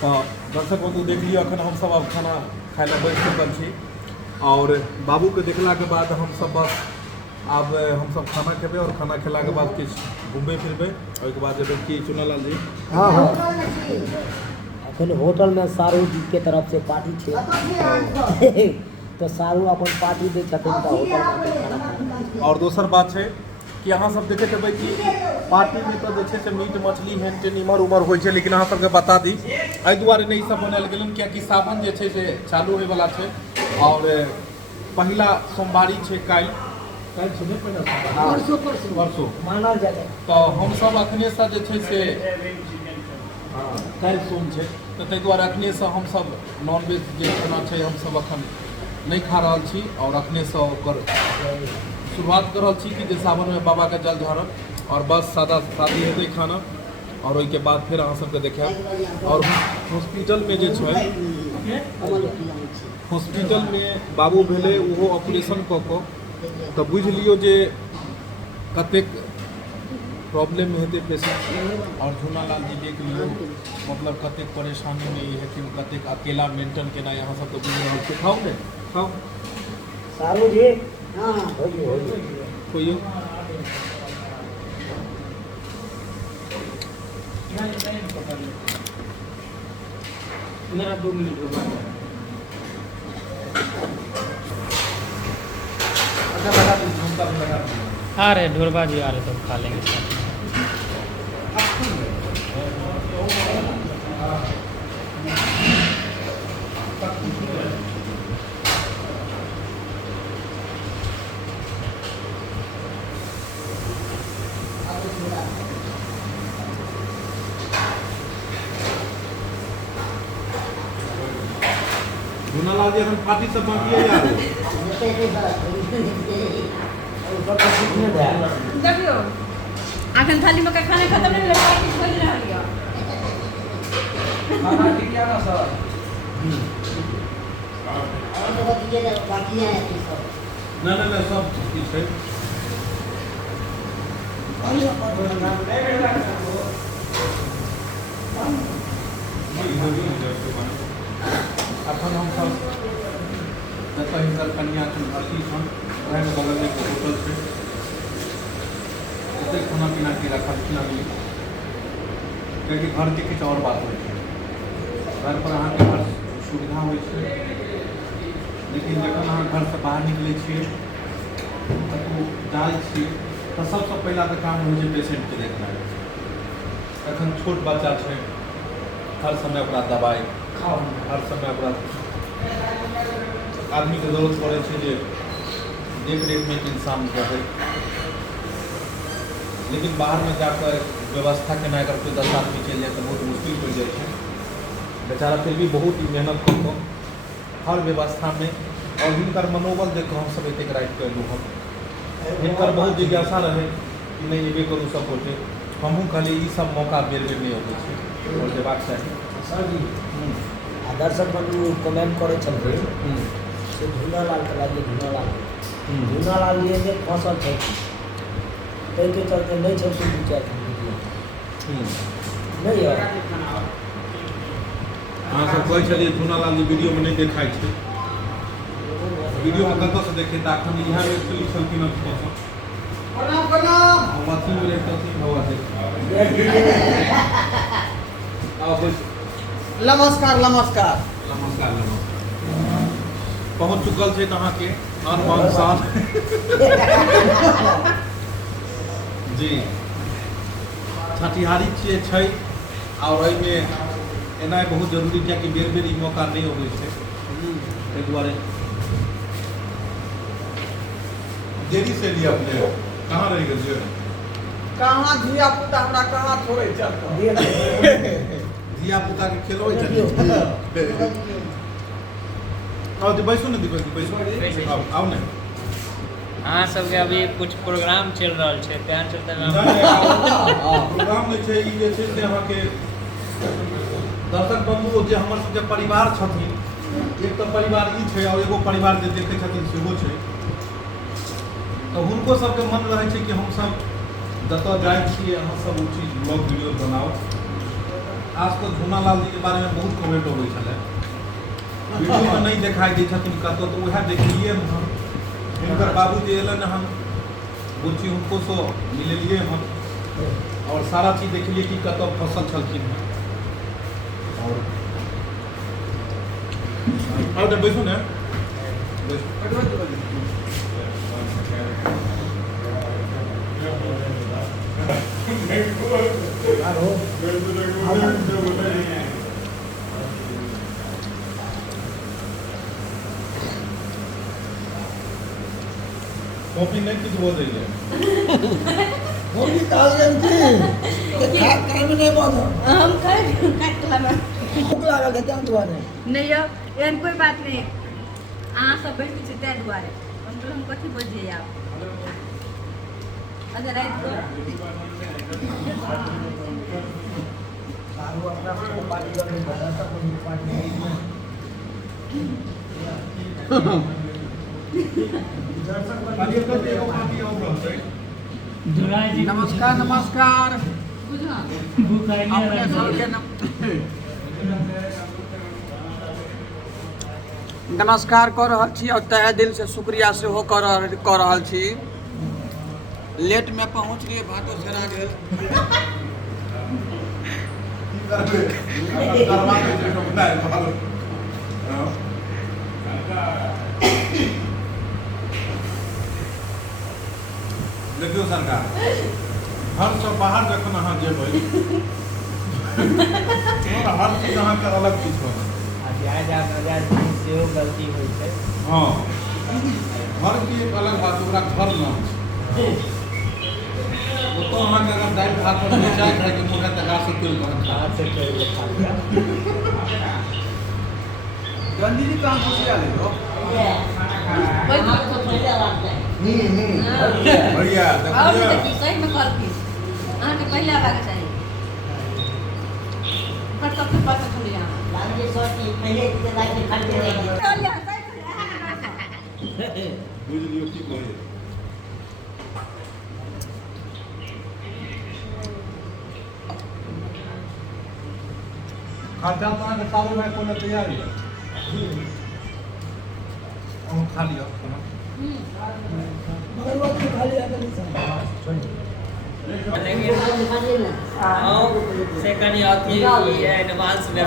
तो दर्शक बंधु देख लियो अखन हम सब अब खाना खाए ला बैठ चुकल छी और बाबू के देखला के बाद हम सब बस अब हम सब खाना खेबे और खाना खेला के बाद किछ घूमबे फिरबे और के बाद जेबे की चुनालाल जी। हाँ हाँ अखन होटल में सारू जी के तरफ से पार्टी छे तो सारू अपन पार्टी दे छथिन त होटल में खाना खाना। और दोसर बात है कि अहाँ सब देखैत हेबै कि पार्टी में तो जे छै से मीट मछली हेन टेन इमहर उमहर होइ छै, लेकिन अहाँ सबके बता दी एहि दुआरे नहीं सब बनायल गेलन कियाकि सावन जे छै से चालू होय वाला छै और पहिला सोमवारी छै काल्हि छै ने पहिला सोमवारी परसों मानल जाए तो हम सब अखने से जे छै से काल्हि सोम छै तो ताहि दुआरे अखने से हम सब नॉनवेज जे खाना छै हम सब अखन नहीं खा रहल छी और अखने से ओकर शुरुआत कर रहल छी कि जे सावन में बाबा के जल ढारब और बस सादा सादी हेतै खाना और ओहिके बाद फिर अहाँ सबके देखायब। और हॉस्पिटल में जे छै हॉस्पिटल में बाबू भेलै ओहो ऑपरेशन कऽ कऽ तऽ बुझि लियौ जे कतेक प्रॉब्लम में हेतै पेशेंट और झूनालाल जी देख लियौ मतलब कतेक परेशानी में ई हेथिन, कतेक अकेला मेंटेन केनाइ अहाँ सब तऽ बुझि रहल छी। खाउ ने खाउ सारू जी हाँ होइए कोइयो मेरा 2 मिनट होगा। अच्छा लगा दीजिए, झुमका भी लगा दीजिए। आ रहे ढोलबा जी आ रहे तो खा लेंगे साथ में। झूनालाल जी हम पार्टी सब बांटिए यार देखियो अखन थाली में का खाना खत्म नहीं भेल पार्टी खोज रहल यऽ खाना ठीक है ना सर? ना सब ठीक है। अखन हम सब जतऽ हिनकर कन्या छनि अथी छनि वएह के बगल में एक होटल छै, ओतै खाना पीना के रखल खिला मिली कियाकि घर के किछु और बात होइ छै, घर पर अहाँके हर सुविधा होइ छै लेकिन जखन अहाँ घर से बाहर निकलै छियै कतहु जाइ छियै तऽ सबसँ पहिला तऽ काम होइ छै पेशेंटके देखनाइ। एखन छोट बच्चा छै, हर समय ओकरा दवाइ हर समय ओकरा आदमी के जरूरत पड़ै छै जे देख रेख में एक इंसान रहे, लेकिन बाहर में जाकर व्यवस्था केना अगर कोई 10 आदमी चल जाए तो बहुत मुश्किल पड़ जाए छै। बेचारा फिर भी बहुत ही मेहनत कऽ कऽ हर व्यवस्था में और हिनकर मनोबल देख हम सब एतेक राखि कऽ एलहुँ हम। हिनकर बहुत जिज्ञासा रहे कि नहीं एबे करू सब गोटे, हमहूँ कहलिए ई सब मौका बेर बेर नहीं अबै छै और जेबाक चाही। सर जी दर्शक बंधु कमेंट करे छथिन से झूनालाल के लागे झूनालाल जी जे फसल छै ताहि के चलते नहीं छथिन 2-4 दिन नहीं है। अहाँ सब कहै छलिए झूनालाल जी वीडियो में नहीं देखाइ छै, वीडियो में कतऽ से देखे तऽ एखन इएह में एक्चुअली छलखिन हँ प्रणाम हम अथी में रहतथिन भवा देख आओ बस नमस्कार नमस्कार नमस्कार नमस्कार पहुँच चुकल छै अहाँके अनमान साल जी छठिहारी छियै छै और एहिमे एनाइ बहुत जरूरी छै कि बेर बेर ई मौका नहीं अबै छै, ताहि दुआरे देरी से लिया अपने कहाँ रहि गेलियै कहाँ धिया पुता हमरा कहाँ छोड़े चल धिया पुता के खेलबै छलियै। आओ बैसू ने दीपक जी बैसू आओ ने अहाँ सबके अभी कुछ प्रोग्राम चल रहल छै तें चलते प्रोग्राम में छै ई जे छै से अहाँके दर्शक बंधु जे हमर सबके परिवार छथिन, एक तऽ परिवार ई छै और एगो परिवार जे देखै छथिन सेहो छै, तऽ हुनको सबके मन रहै छै कि हमसब जतऽ जाइ छियै अहाँ सब ओ चीज ब्लॉग वीडियो बनाओ। खास कर झूनालाल जी के बारे में बहुत कमेंट अबै छलै वीडियो में नहीं दिखाई दै छथिन कतौ तो वह देखलिए हम हुनकर बाबू जे एलन हम बुच्ची उनको सो मिललिए हम और सारा चीज देखलिए कि कतौ फसल छलखिन हैं और बैसू ने कॉपी नहीं कुछ बोल देंगे होगी ताजन की खा काम नहीं बंद हम काट में भूख लागल है तैं दुआरे नहीं यौ एहन कोई बात नहीं अहाँ सब बैठ के तै दुआरे हम कथी बजिए आब अच्छा रात को सारू अपना पार्टी करने वाला था कोई पार्टी नमस्कार नमस्कार अपने सबके नमस्कार कर रहल छी और तहे दिल से शुक्रिया सेहो कर रहल छी लेट में पहुंच लिए भातो सरा गेल देखियो सरकार घर से बाहर जखन अहाँ जेबै हर चीज अहाँके अलग चीज बनत सेहो गलती होइ छै हाँ घर की एक अलग बात ओकरा घर नाम छै ओतऽ अहाँके अगर दालि भात पर मिरचाइ खाइके मोन है तऽ गाछ से तेल कर गांधी जी कहाँ खुशियाँ ले लो बढ़िया और देखिए देखी सही में कहलखिन अहाँके पहिले आबाक चाही पर सबके पास खुली अहाँ बुझ लियो की कहै खर्चा तो अहाँके सारू भाई कोनो तैयारी है हम खा लियो खाना मगर खाली आकर नहीं लेकिन से कनी अथी एडवांस में